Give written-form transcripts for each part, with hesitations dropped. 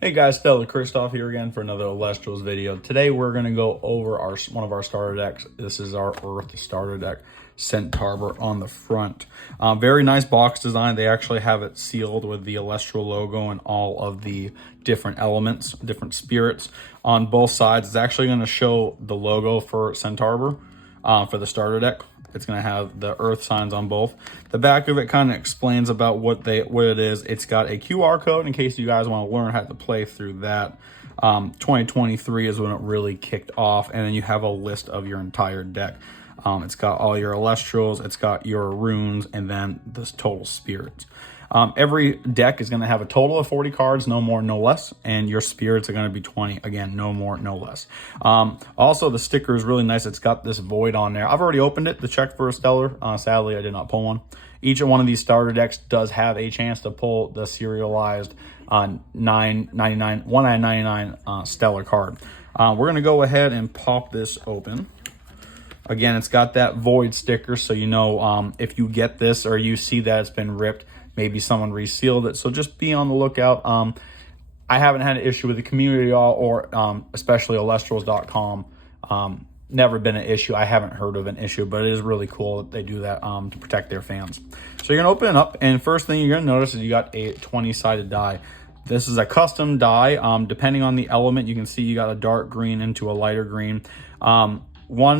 Hey guys, Stella Christoph here again for another Elestrals video. Today we're going to go over one of our starter decks. This is our Earth starter deck, Centaurbor on the front. Very nice box design. They actually have it sealed with the Elestral logo and all of the different elements, different spirits on both sides. It's actually going to show the logo for Centaurbor for the starter deck. It's going to have the Earth signs on both. The back of it kind of explains about what it is. It's got a QR code in case you guys want to learn how to play through that. 2023 is when it really kicked off, and then you have a list of your entire deck. It's got all your Elestrals, it's got your runes, and then this total spirits. Every deck is going to have a total of 40 cards, no more, no less, and your spirits are going to be 20. Again, no more, no less. Also, the sticker is really nice. It's got this void on there. I've already opened it to check for a stellar. Sadly, I did not pull one. Each one of these starter decks does have a chance to pull the serialized $19.99 stellar card. We're going to go ahead and pop this open. Again, it's got that void sticker, so you know if you get this or you see that it's been ripped, maybe someone resealed it. So just be on the lookout. I haven't had an issue with the community at all, or especially Elestrals.com. Never been an issue. I haven't heard of an issue, but it is really cool that they do that to protect their fans. So you're going to open it up, and first thing you're going to notice is you got a 20-sided die. This is a custom die. Depending on the element, you can see you got a dark green into a lighter green. 1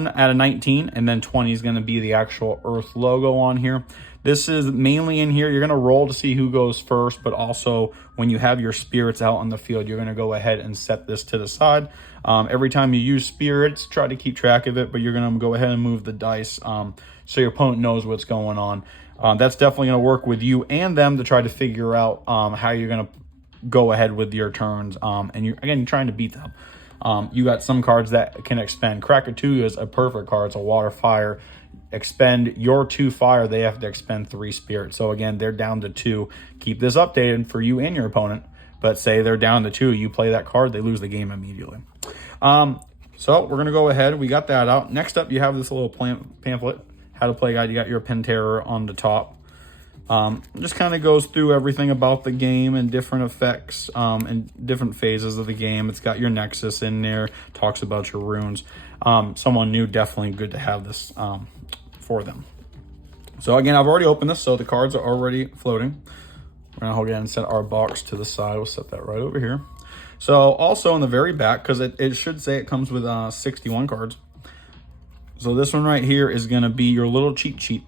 out of 19, and then 20 is going to be the actual Earth logo on here. This is mainly in here. You're going to roll to see who goes first, but also when you have your spirits out on the field, you're going to go ahead and set this to the side. Every time you use spirits, try to keep track of it, but you're going to go ahead and move the dice so your opponent knows what's going on. That's definitely going to work with you and them to try to figure out how you're going to go ahead with your turns. And you're trying to beat them. You got some cards that can expend. Krakatoa is a perfect card. It's a water fire. Expend your 2 fire. They have to expend 3 spirits. So again, they're down to 2. Keep this updated for you and your opponent. But say they're down to 2, you play that card, they lose the game immediately. So we're gonna go ahead. We got that out. Next up, you have this little pamphlet, how to play guide. You got your Pentarer on the top. Just kind of goes through everything about the game and different effects and different phases of the game. It's got your Nexus in there, talks about your runes. Someone new, definitely good to have this for them. So again, I've already opened this, so the cards are already floating. We're gonna hold it and set our box to the side. We'll set that right over here. So also in the very back, because it should say it comes with 61 cards. So this one right here is gonna be your little cheat sheet.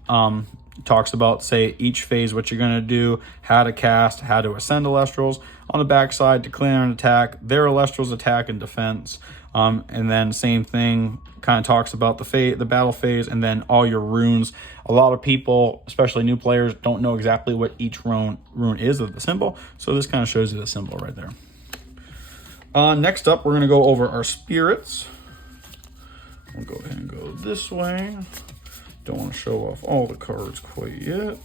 Talks about, say, each phase, what you're going to do, how to cast, how to ascend Elestrals. On the back side, declare an attack, their Elestrals attack and defense. And then same thing, kind of talks about the battle phase, and then all your runes. A lot of people, especially new players, don't know exactly what each rune is of the symbol. So this kind of shows you the symbol right there. Next up, we're going to go over our spirits. We'll go ahead and go this way. Don't want to show off all the cards quite yet.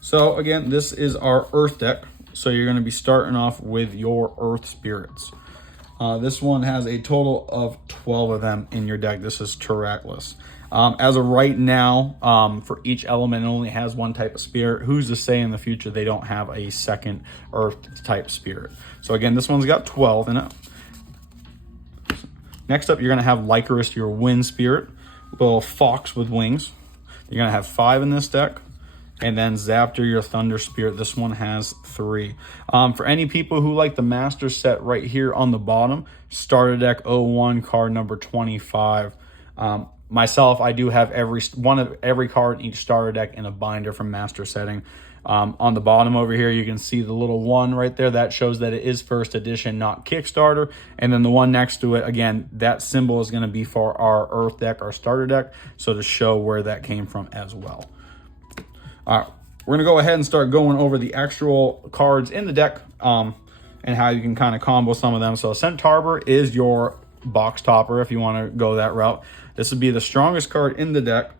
So again, this is our Earth deck. So you're going to be starting off with your Earth spirits. This one has a total of 12 of them in your deck. This is Teratless. As of right now, for each element, it only has 1 type of spirit. Who's to say in the future they don't have a second Earth type spirit? So again, this one's got 12 in it. Next up, you're going to have Lycaris, your wind spirit. Little fox with wings. You're gonna have 5 in this deck, and then Zaptor, your thunder spirit. This one has 3. For any people who like the master set right here on the bottom, starter deck 01, card number 25. Myself, I do have every card in each starter deck in a binder from master setting. On the bottom over here, you can see the little 1 right there. That shows that it is first edition, not Kickstarter. And then the one next to it, again, that symbol is going to be for our Earth deck, our starter deck. So to show where that came from as well. All right, we're going to go ahead and start going over the actual cards in the deck and how you can kind of combo some of them. So Centaurbor is your box topper if you want to go that route. This would be the strongest card in the deck.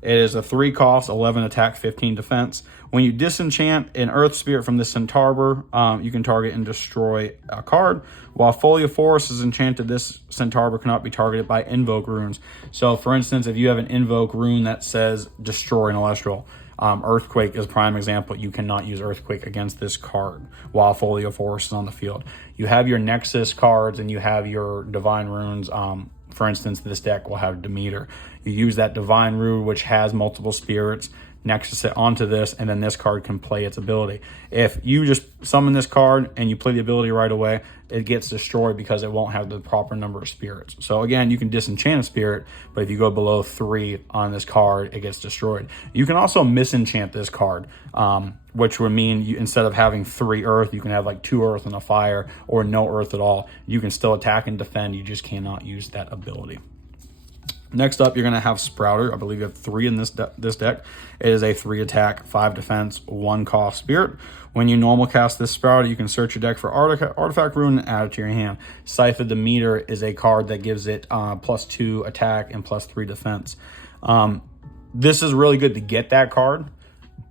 It is a 3 cost, 11 attack, 15 defense. When you disenchant an Earth Spirit from the Centaurbor, you can target and destroy a card. While Folia Forest is enchanted, this Centaurbor cannot be targeted by invoke runes. So, for instance, if you have an invoke rune that says destroy an Elestral, Earthquake is a prime example. You cannot use Earthquake against this card while Folio Forest is on the field. You have your Nexus cards and you have your Divine Runes. For instance, this deck will have Demeter. You use that Divine Rune, which has multiple spirits, Nexus it onto this, and then this card can play its ability. If you just summon this card and you play the ability right away, it gets destroyed because it won't have the proper number of spirits. So again, you can disenchant a spirit, but if you go below 3 on this card, it gets destroyed. You can also misenchant this card, which would mean instead of having 3 earth, you can have like 2 earth and a fire, or no earth at all. You can still attack and defend, you just cannot use that ability. Next up, you're going to have Sprouter. I believe you have 3 in this deck. It is a 3 attack, 5 defense, 1 cost spirit. When you normal cast this Sprouter, you can search your deck for artifact rune and add it to your hand. Scythe of Demeter is a card that gives it +2 attack and +3 defense. This is really good to get that card,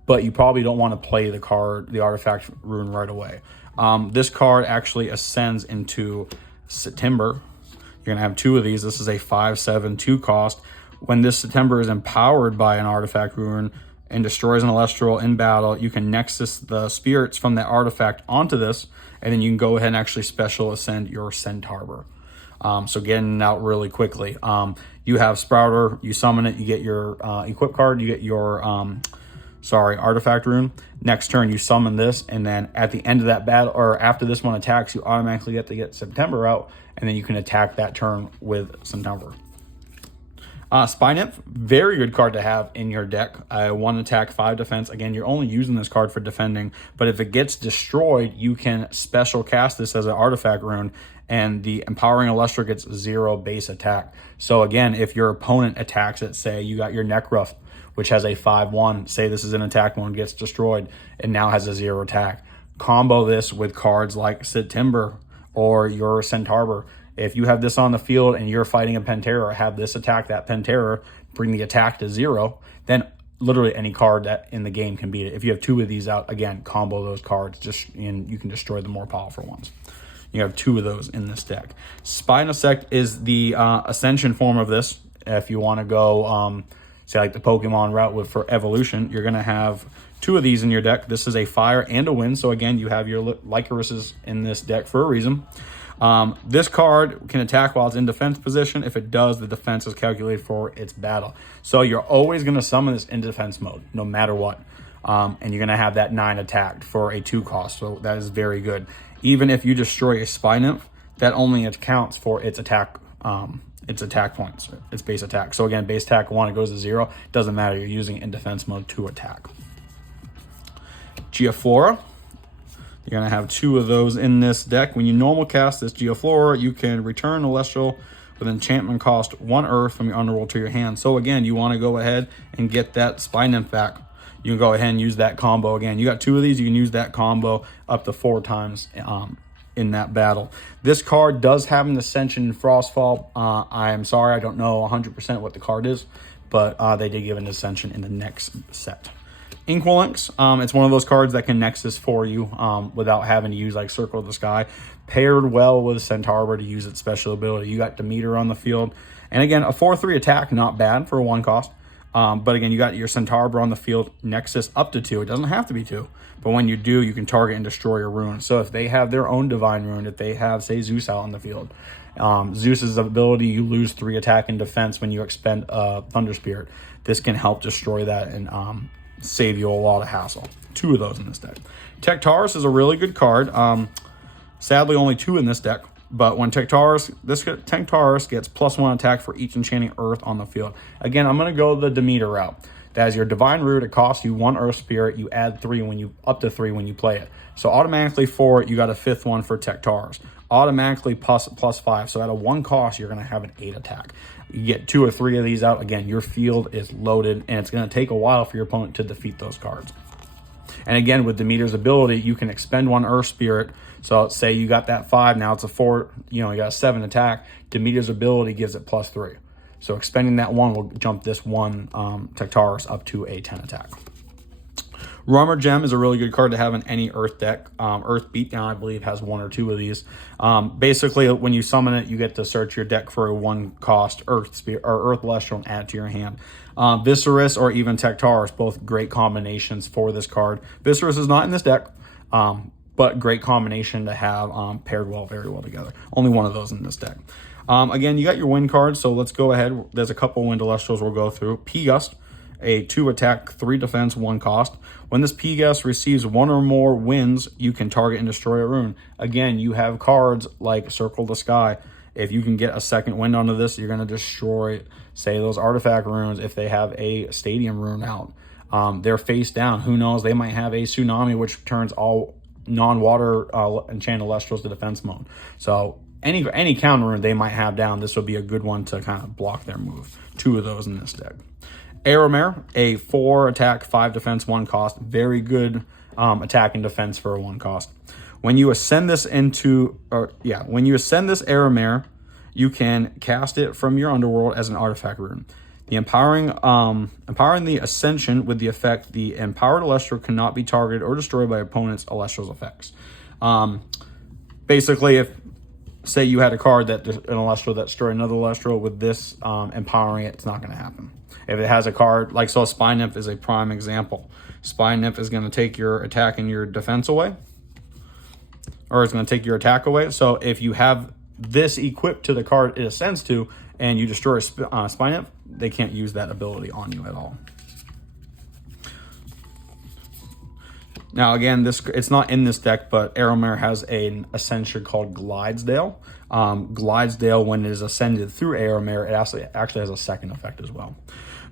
but you probably don't want to play the artifact rune right away. This card actually ascends into Centaurbor. You're going to have 2 of these. This is a 5/7 2 cost. When this Centaurbor is empowered by an artifact rune and destroys an Elestral in battle, you can Nexus the spirits from that artifact onto this, and then you can go ahead and actually special ascend your Centaurbor. So getting out really quickly. You have Sprouter, you summon it, you get your equip card, you get your artifact rune. Next turn, you summon this, and then at the end of that battle, or after this one attacks, you automatically get to get Centaurbor out, and then you can attack that turn with Centaurbor. Spy Nymph, very good card to have in your deck. 1 attack, 5 defense. Again, you're only using this card for defending, but if it gets destroyed, you can special cast this as an artifact rune, and the Empowering Elestral gets 0 base attack. So again, if your opponent attacks it, say you got your Necruff, which has a 5/1, say this is an attack one, gets destroyed, it now has a 0 attack. Combo this with cards like Centaurbor or your Centaurbor. If you have this on the field and you're fighting a Pantera, or have this attack that Pantera, bring the attack to 0, then literally any card that in the game can beat it. If you have 2 of these out, again, combo those cards, and you can destroy the more powerful ones. You have 2 of those in this deck. Spinosect is the Ascension form of this. If you want to go, say like the Pokemon route for evolution, you're going to have 2 of these in your deck. This is a fire and a wind. So again, you have your Lycorises in this deck for a reason. This card can attack while it's in defense position. If it does, the defense is calculated for its battle. So you're always going to summon this in defense mode, no matter what. And you're going to have that 9 attacked for a 2 cost. So that is very good. Even if you destroy a Spy Nymph, that only accounts for its attack points, its base attack. So again, base attack 1, it goes to 0. Doesn't matter. You're using it in defense mode to attack. Geoflora. You're going to have 2 of those in this deck. When you normal cast this Geoflora, you can return Celestial with enchantment cost 1 earth from your underworld to your hand. So again, you want to go ahead and get that Spy Nymph back. You can go ahead and use that combo again. You got 2 of these, you can use that combo up to 4 times in that battle. This card does have an Ascension and Frostfall. I am sorry, I don't know 100% what the card is, but they did give an Ascension in the next set. Inkwell-Lynx, it's one of those cards that can Nexus for you without having to use like Circle of the Sky. Paired well with Centaurbor to use its special ability. You got Demeter on the field. And again, a 4/3 attack, not bad for a 1 cost. But again, you got your Centaurbor on the field, Nexus up to 2. It doesn't have to be 2. But when you do, you can target and destroy your rune. So if they have their own Divine Rune, if they have, say, Zeus out on the field, Zeus's ability, you lose 3 attack and defense when you expend Thunder Spirit. This can help destroy that and save you a lot of hassle. 2 of those in this deck. Tectaurus is a really good card. Sadly, only 2 in this deck. But when Tectaurus gets +1 attack for each enchanting earth on the field. Again, I'm going to go the Demeter route. That is your Divine Root. It costs you 1 Earth Spirit. You add 3 up to 3 when you play it. So automatically for it, you got a 5th one for Tectaurus. Automatically +5. So at a 1 cost, you're going to have an 8 attack. You get 2 or 3 of these out. Again, your field is loaded, and it's going to take a while for your opponent to defeat those cards. And again, with Demeter's ability, you can expend 1 Earth Spirit. So say you got that 5, now it's a 4, you got a 7 attack. Demeter's ability gives it +3. So expending that 1 will jump this 1 Tectaurus up to a 10 attack. Rumor Gem is a really good card to have in any Earth deck. Earth Beatdown, I believe, has 1 or 2 of these. Basically, when you summon it, you get to search your deck for a 1-cost Earth Spirit or Earth Celestial and add it to your hand. Viserys or even Tectaurus, both great combinations for this card. Viserys is not in this deck, but great combination to have paired very well together. Only one of those in this deck. Again, you got your wind cards, so let's go ahead. There's a couple wind Elestrals we'll go through. P-Gust, a 2 attack, 3 defense, 1 cost. When this P-Gust receives 1 or more winds, you can target and destroy a rune. Again, you have cards like Circle the Sky. If you can get a second wind onto this, you're going to destroy, say, those artifact runes. If they have a stadium rune out, they're face down. Who knows? They might have a tsunami, which turns all non-water enchanted Elestrals to defense mode. So any counter rune they might have down, this would be a good one to kind of block their move. 2 of those in this deck. Aramare, a 4 attack, 5 defense, 1 cost. Very good attack and defense for a 1 cost. When you ascend this when you ascend this Aramare, you can cast it from your underworld as an artifact rune. The empowering the ascension with the effect the empowered Elestral cannot be targeted or destroyed by opponent's Elestral's effects. Basically, if say you had a card that an Elestral that destroyed another Elestral, with this empowering it, it's not going to happen. If it has a card like a Spine Nymph is a prime example. Spine Nymph is going to take your attack and your defense away, or it's going to take your attack away. So if you have this equipped to the card it ascends to, and you destroy Spine Nymph, they can't use that ability on you at all. Now again, it's not in this deck, but Aramare has an ascension called Glidesdale. Glidesdale, when it is ascended through Aramare, it actually has a second effect as well.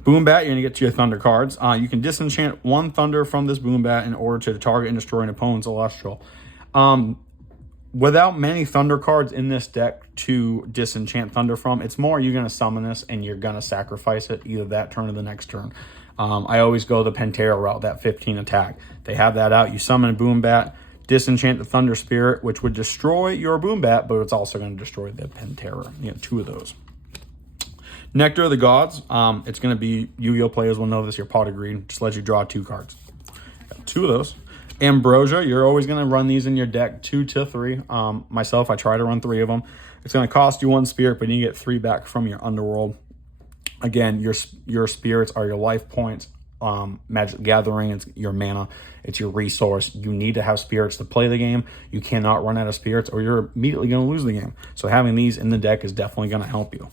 Boombat, you're going to get to your Thunder cards. You can disenchant 1 Thunder from this Boombat in order to target and destroy an opponent's Celestial. Without many Thunder cards in this deck to disenchant Thunder from, it's more you're going to summon this and you're going to sacrifice it either that turn or the next turn. I always go the Pantera route, that 15 attack. They have that out. You summon a Boombat, disenchant the Thunder Spirit, which would destroy your Boombat, but it's also going to destroy the Pantera. You have 2 of those. Nectar of the Gods. It's going to be, Yu-Gi-Oh players will know this, your pot of green. Just lets you draw 2 cards. Got 2 of those. Ambrosia, you're always going to run these in your deck, 2 to 3. Myself, I try to run 3 of them. It's going to cost you 1 spirit, but you get 3 back from your underworld. Again, your spirits are your life points. Magic Gathering, it's your mana, it's your resource. You need to have spirits to play the game. You cannot run out of spirits or you're immediately going to lose the game. So having these in the deck is definitely going to help you.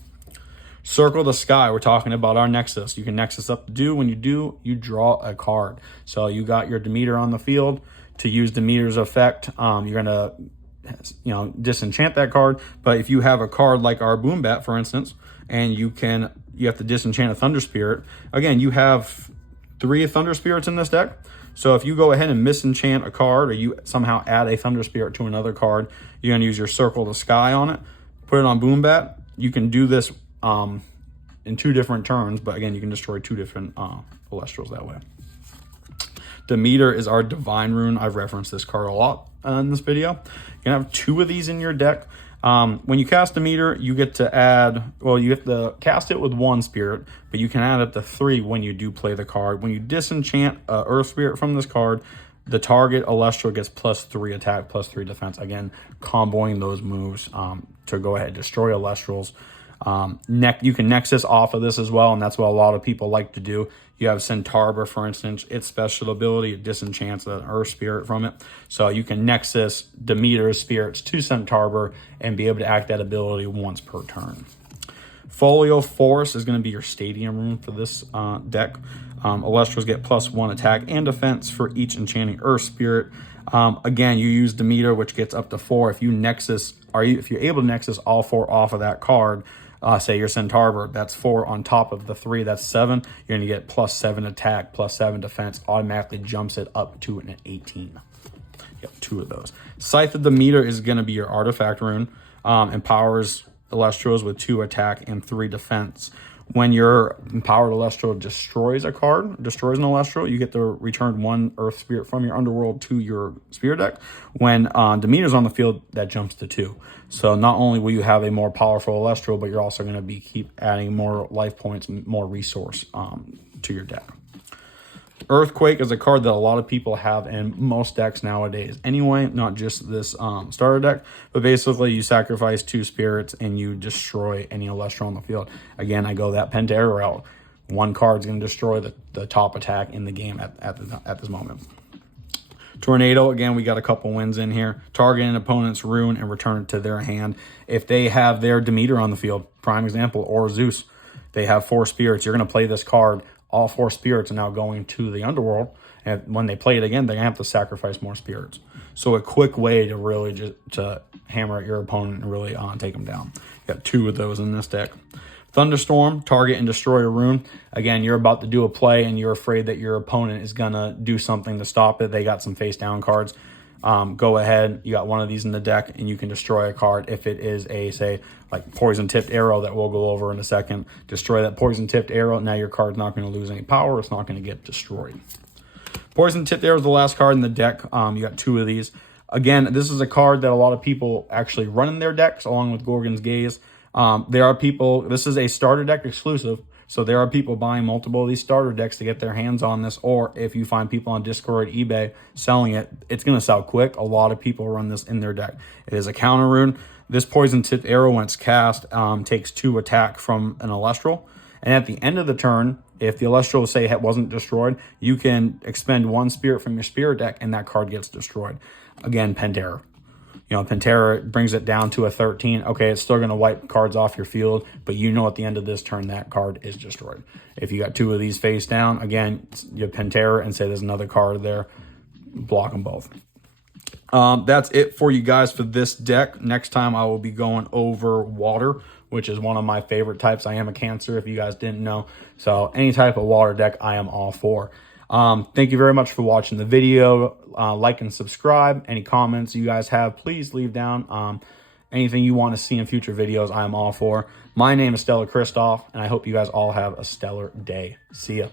Circle the Sky, we're talking about our Nexus. You can Nexus up to do. When you do, you draw a card. So you got your Demeter on the field. To use Demeter's effect, you're going to disenchant that card. But if you have a card like our Boombat, for instance, and you have to disenchant a Thunder Spirit. Again, you have 3 Thunder Spirits in this deck. So if you go ahead and misenchant a card, or you somehow add a Thunder Spirit to another card, you're going to use your Circle the Sky on it, put it on Boombat. You can do this in 2 different turns, but again, you can destroy 2 different Elestrals that way. Demeter is our Divine Rune. I've referenced this card a lot in this video. You can have 2 of these in your deck. When you cast Demeter, you get to add, you have to cast it with 1 spirit, but you can add up to 3 when you do play the card. When you disenchant Earth Spirit from this card, the target Elestral gets +3 attack, +3 defense. Again, comboing those moves to go ahead and destroy Elestrals. You can Nexus off of this as well, and that's what a lot of people like to do. You have Centaurbor, for instance, its special ability, it disenchants an Earth Spirit from it. So you can Nexus Demeter's spirits to Centaurbor and be able to act that ability once per turn. Folio Force is going to be your stadium rune for this deck. Elestrals get +1 attack and defense for each enchanting Earth Spirit. Again, you use Demeter, which gets up to 4. If you're able to Nexus all 4 off of that card, say your Centaurbor, that's 4 on top of the 3, that's 7. You're going to get +7 attack, +7 defense, automatically jumps it up to an 18. You have 2 of those. Scythe of Demeter is going to be your artifact rune. Empowers Elestrals with 2 attack and 3 defense. When your empowered Elestral destroys an Elestral, you get to return 1 Earth Spirit from your underworld to your Spirit deck. When Demeter's on the field, that jumps to 2. So not only will you have a more powerful Elestral, but you're also going to keep adding more life points, more resource to your deck. Earthquake is a card that a lot of people have in most decks nowadays anyway, not just this starter deck, but basically you sacrifice 2 spirits and you destroy any Elestral on the field. Again, I go that Pantera route. 1 card's going to destroy the top attack in the game at this moment. Tornado, again, we got a couple wins in here. Target an opponent's rune and return it to their hand. If they have their Demeter on the field, prime example, or Zeus, they have 4 spirits. You're going to play this card. All 4 spirits are now going to the underworld. And when they play it again, they're going to have to sacrifice more spirits. So a quick way to really just to hammer at your opponent and really take them down. You got 2 of those in this deck. Thunderstorm, target and destroy a rune. Again, you're about to do a play and you're afraid that your opponent is going to do something to stop it. They got some face down cards. Go ahead, you got one of these in the deck and you can destroy a card. If it is a, say, like poison tipped arrow that we'll go over in a second, destroy that poison tipped arrow. Now your card's not going to lose any power. It's not going to get destroyed. Poison tipped arrow is the last card in the deck. You got 2 of these. Again, this is a card that a lot of people actually run in their decks along with Gorgon's Gaze. There are people, this is a starter deck exclusive, so there are people buying multiple of these starter decks to get their hands on this, or if you find people on Discord or eBay selling it, it's going to sell quick. A lot of people run this in their deck. It is a counter rune. This poison tipped arrow, when it's cast, takes 2 attack from an Elestral, and at the end of the turn, if the Elestral, say, wasn't destroyed, you can expend 1 spirit from your spirit deck, and that card gets destroyed. Again, Pantera. You know, Pantera brings it down to a 13. Okay, it's still going to wipe cards off your field, but you know at the end of this turn that card is destroyed. If you got 2 of these face down, again, you Pantera and say there's another card there, block them both. That's it for you guys for this deck. Next time I will be going over water, which is one of my favorite types. I am a Cancer, if you guys didn't know. So any type of water deck, I am all for. Thank you very much for watching the video. Like and subscribe. Any comments you guys have, please leave down. Anything you want to see in future videos, I am all for. My name is Stellar Christoph, and I hope you guys all have a stellar day. See ya.